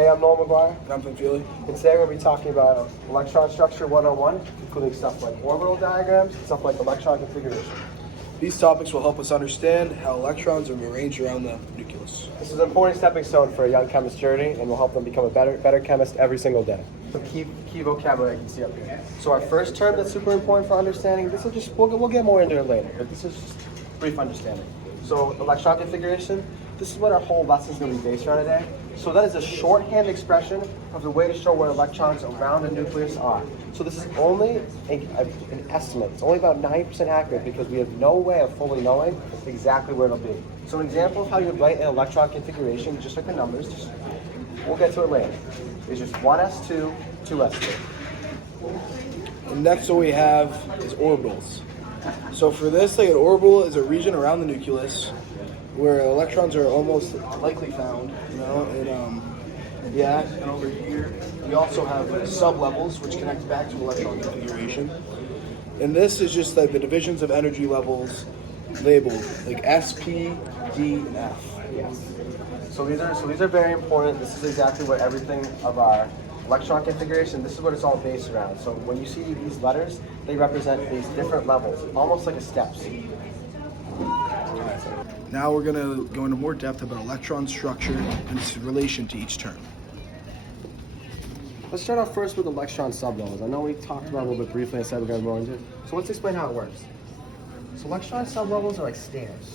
Hey, I'm Noel McGuire. And I'm from Philly. And today we're going to be talking about electron structure 101, including stuff like orbital diagrams, stuff like electron configuration. These topics will help us understand how electrons are arranged around the nucleus. This is an important stepping stone for a young chemist's journey and will help them become a better chemist every single day. Some key vocabulary you can see up here. So our first term that's super important for understanding, this will just, we'll get more into it later, but this is just brief understanding. So electron configuration, this is what our whole lesson is going to be based around today. So that is a shorthand expression of the way to show where electrons around the nucleus are. So this is only an estimate. It's only about 90% accurate because we have no way of fully knowing exactly where it'll be. So an example of how you write an electron configuration, just like the numbers, we'll get to it later, is just 1s2, 2s2. And next what we have is orbitals. So for this, like an orbital is a region around the nucleus where electrons are almost likely found, and over here we also have sublevels which connect back to electron configuration. And this is just like the divisions of energy levels labeled like S, P, D, and F. Yes. So these are very important. This is exactly what everything of our electron configuration, this is what it's all based around. So when you see these letters, they represent these different levels, almost like a steps. Now we're going to go into more depth about electron structure and its relation to each term. Let's start off first with electron sublevels. I know we talked about it a little bit briefly and said we're going to go into it. So let's explain how it works. So electron sublevels are like stairs.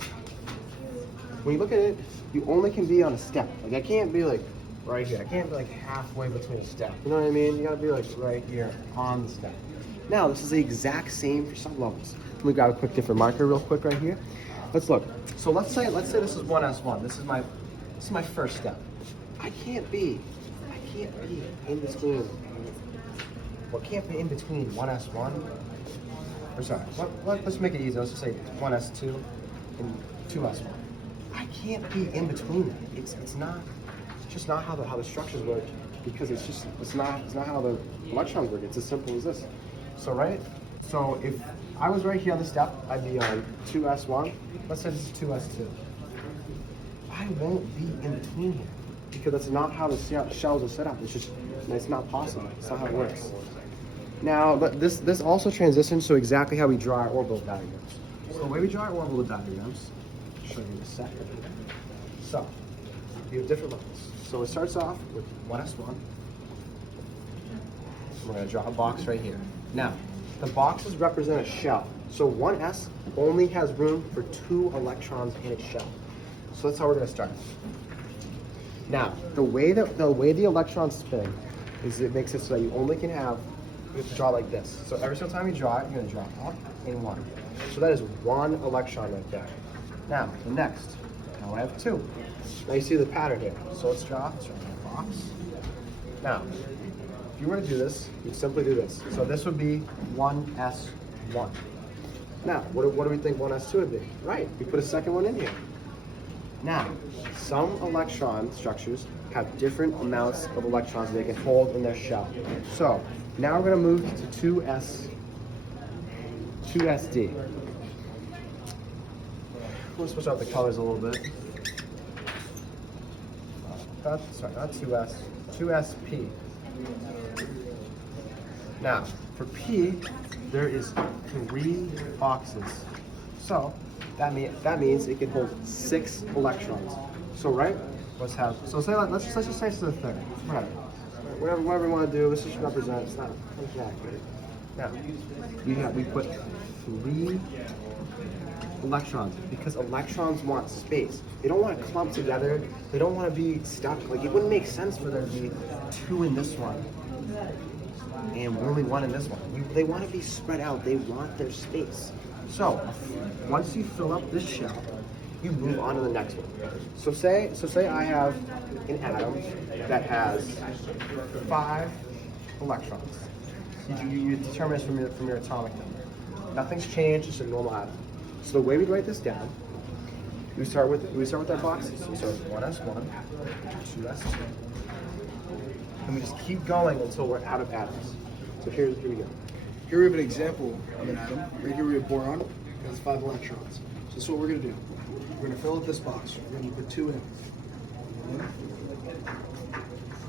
When you look at it, you only can be on a step. Like I can't be like right here. I can't be like halfway between a step. You know what I mean? You got to be like right here on the step. Now this is the exact same for sublevels. Let me grab a quick different marker real quick right here. Let's look. So let's say this is 1s1. This is my first step. I can't be in between. Well, can't be in between 1s1. Or sorry, let's make it easy. Let's just say 1s2 and 2s1. I can't be in between that. It's just not how the structures work, because it's not how the electrons work. It's as simple as this. So if I was right here on the step, I'd be on 2s1. Let's say this is 2s2. I won't be in between here because that's not how the shells are set up. It's not possible. It's not how it works. Now, but this also transitions to exactly how we draw our orbital diagrams. So the way we draw our orbital diagrams, I'll show you in a second. So we have different levels. So it starts off with 1s1. We're going to draw a box right here. Now, the boxes represent a shell. So 1s only has room for 2 electrons in its shell. So that's how we're going to start. Now, the way the electrons spin is it makes it so that you only can have, you have to draw like this. So every single time you draw it, you're going to draw up and 1. So that is 1 electron right there. Now, the next, now I have 2. Now you see the pattern here. So let's draw a box. Now, if you were to do this, you'd simply do this. So this would be 1s1. Now, what do we think 1s2 would be? Right, we put a second one in here. Now, some electron structures have different amounts of electrons they can hold in their shell. So, now we're going to move to 2sd. We'll switch out the colors a little bit. Not 2s, 2sp. Now, for P, there is 3 boxes. So that means it can hold 6 electrons. So let's just say it's the third. Whatever you want to do, this just represents. It's not accurate. Now we put 3 electrons because electrons want space. They don't want to clump together. They don't want to be stuck. Like it wouldn't make sense for there to be 2 in this one and only 1 in this one. They want to be spread out. They want their space. So once you fill up this shell, you move on to the next one. So say I have an atom that has 5 electrons. You determine this from your atomic number. Nothing's changed. It's a normal atom. So the way we write this down, we start with our boxes. We start with 1s1, 2s2, and we just keep going until we're out of atoms. So here we go. Here we have an example of an atom. Right here we have boron. It has 5 electrons. So this is what we're going to do. We're going to fill up this box. We're going to put 2 in.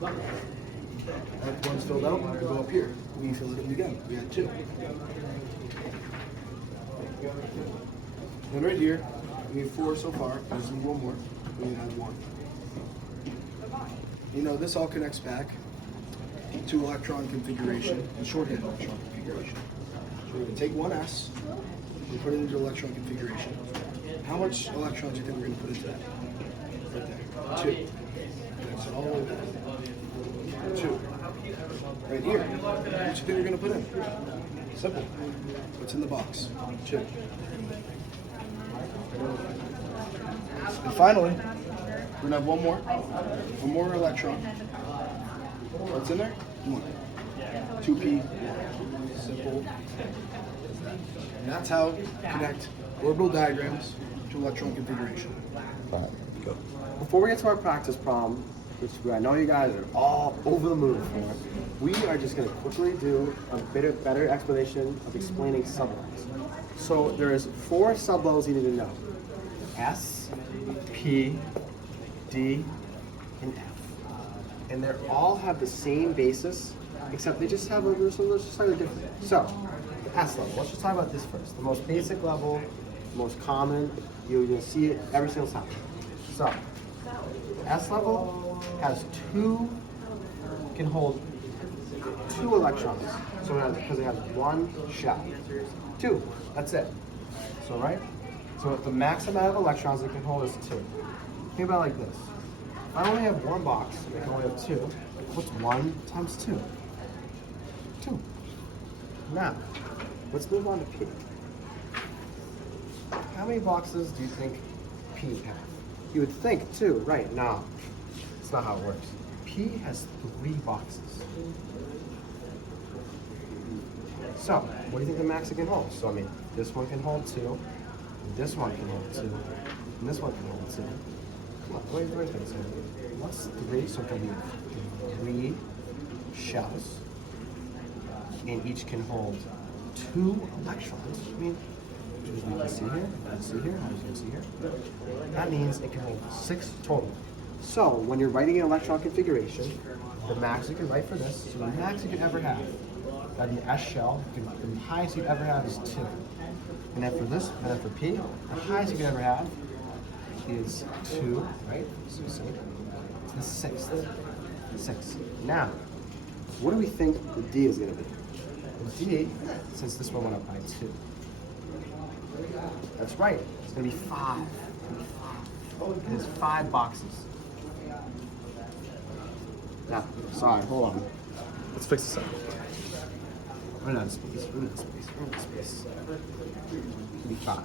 That one's filled out, we go up here. We fill it in again. We had 2. And right here, we have 4 so far. There's one more. We have 1. You know, this all connects back to electron configuration, the shorthand electron configuration. So we're going to take 1s and put it into electron configuration. How much electrons do you think we're going to put into that? Right there. 2. That's all the way back. 2. Right here. What do you think we're going to put in? Simple. What's in the box? 2. And finally, we're going to have one more electron. What's in there? 1. 2p. Simple as that. And that's how you connect orbital diagrams to electron configuration. All right, go. Before we get to our practice problem, which I know you guys are all over the moon for, we are just going to quickly do a better explanation of explaining sublevels. So there is 4 sublevels you need to know: S, P, D, and F. And they all have the same basis, except they just have a slightly different. So, the S level. Let's just talk about this first. The most basic level, the most common. You'll see it every single time. So, the S level has can hold 2 electrons. So because it has 1 shell. 2. That's it. So right. So the max amount of electrons it can hold is 2. Think about it like this. If I only have 1 box, I can only have 2. What's 1 times 2? 2. Now, let's move on to P. How many boxes do you think P has? You would think 2, right? No, it's not how it works. P has 3 boxes. So, what do you think the max it can hold? So, I mean, this one can hold 2, this one can hold 2, and this one can hold 2. Come on, wait. So, what's 3? So, it can be 3 shells, and each can hold 2 electrons. I mean, as you can see here, as you can see here. That means it can hold 6 total. So, when you're writing an electron configuration, the max you can write for this, so the max you can ever have, that'd be S shell, the highest you'd ever have is 2. And then for this, and then for P, the highest you can ever have is 2, right? So you see, it's the 6th. 6. Now, what do we think the D is going to be? The D, since this one went up by 2. That's right, it's going to be 5. It has 5 boxes. Now, sorry, hold on. Let's fix this up. Run out of space. It'll be 5.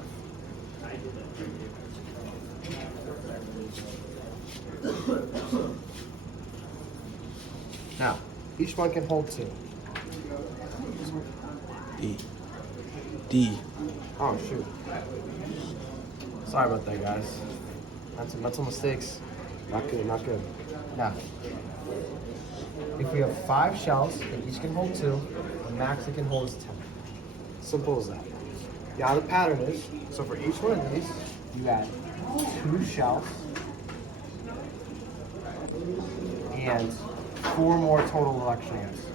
Now, each one can hold 2. D. Oh, shoot. Sorry about that, guys. Had some mental mistakes. Not good. Now, if we have 5 shells and each can hold 2, the max it can hold is 10. Simple as that. Now the pattern is, so for each one of these, you add 2 shells and 4 more total electrons.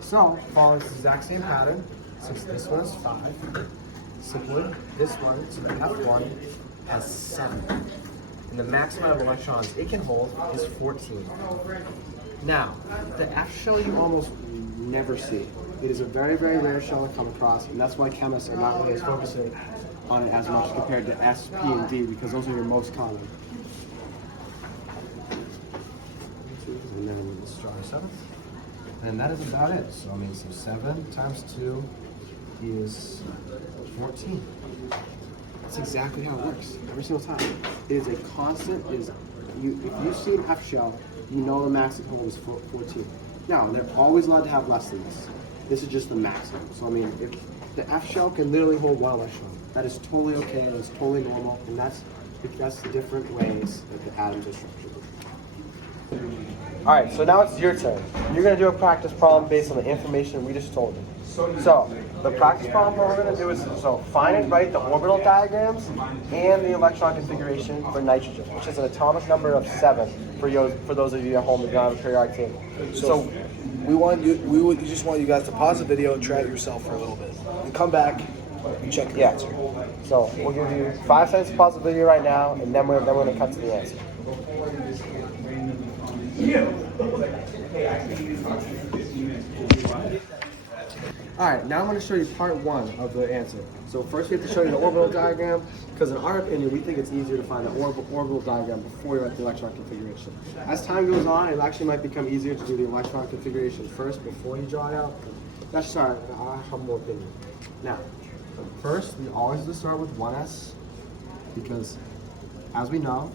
So, following this exact same pattern, since this one is 5, simply this one, so the F1 has 7. And the maximum amount of electrons it can hold is 14. Now, the F shell you almost never see. It is a very, very rare shell to come across, and that's why chemists are not really focusing on it as much compared to S, P, and D, because those are your most common. And then let's draw our 7th. And that is about it. So, I mean, so 7 times 2 is 14. That's exactly how it works every single time. It is a constant. If you see an F shell, you know the maximum hold is 14. Now, they're always allowed to have less than this. This is just the maximum. So, I mean, if the F shell can literally hold 1 electron, that is totally okay. That's totally normal, and that's the different ways that the atoms are structured. All right, so now it's your turn. You're going to do a practice problem based on the information we just told you. So the practice problem what we're going to do is find and write the orbital diagrams and the electron configuration for nitrogen, which is an atomic number of 7 for those of you at home that don't have a periodic table. So we just want you guys to pause the video and try it yourself for a little bit, and come back and check the answer. So we'll give you 5 seconds to pause the video right now, and then we're going to cut to the answer. Alright, now I'm going to show you part 1 of the answer. So first we have to show you the orbital diagram, because in our opinion we think it's easier to find the orbital diagram before you write the electron configuration. As time goes on, it actually might become easier to do the electron configuration first before you draw it out. That's just our humble opinion. Now, first we always have to start with 1s, because as we know,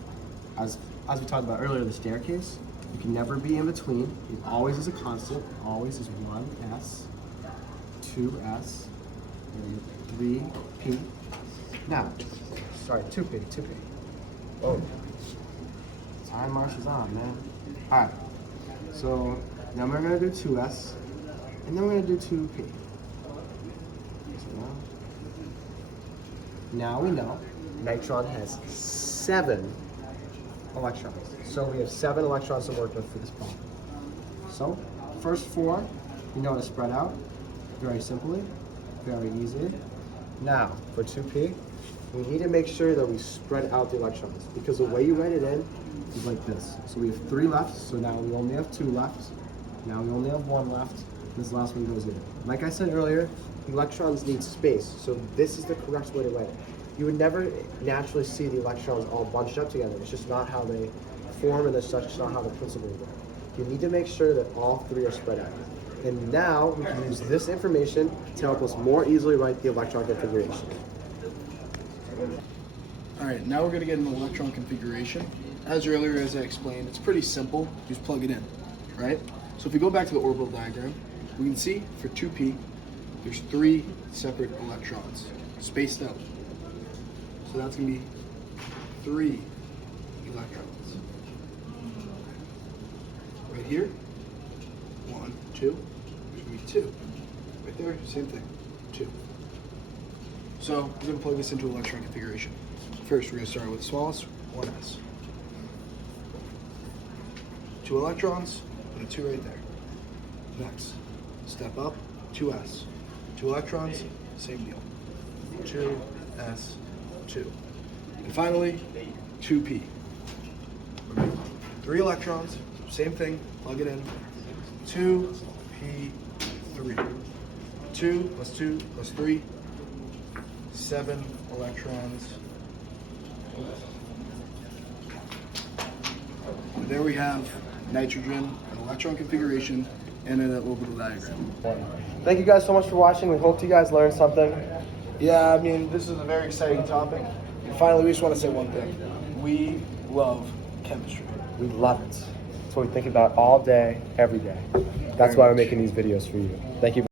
as we talked about earlier, the staircase, you can never be in between. It always is a constant, always is 1s. 2s, and 3p. Now, sorry, 2p. Oh, time marches on, man. All right, so now we're gonna do 2s, and then we're gonna do 2p. So now we know nitron has 7 electrons. So we have 7 electrons to work with for this problem. So first 4, you know how to spread out. Very simply, very easily. Now, for 2p, we need to make sure that we spread out the electrons, because the way you write it in is like this. So we have 3 left, so now we only have 2 left. Now we only have 1 left. This last one goes in. Like I said earlier, electrons need space, so this is the correct way to write it. You would never naturally see the electrons all bunched up together. It's just not how they form, and it's just not how the principle works. You need to make sure that all 3 are spread out. And now we can use this information to help us more easily write the electron configuration. All right, now we're going to get an electron configuration. As earlier as I explained, it's pretty simple. Just plug it in, right? So if we go back to the orbital diagram, we can see for 2p, there's 3 separate electrons spaced out. So that's going to be 3 electrons. Right here, 1, 2, there's going to be 2. Right there, same thing, 2. So we're going to plug this into electron configuration. First, we're going to start with the smallest, 1s. 2 electrons, and a 2 right there. Next, step up, 2s. 2 electrons, same deal. 2s, 2. And finally, 2p. 3 electrons, same thing, plug it in. 2p3. 2 plus 2 plus 3, 7 electrons. And there we have nitrogen, an electron configuration, and an orbital diagram. Thank you guys so much for watching. We hope you guys learned something. Yeah, I mean, this is a very exciting topic. And finally, we just want to say one thing. We love chemistry. We love it. It's what we think about all day, every day. That's why we're making these videos for you. Thank you.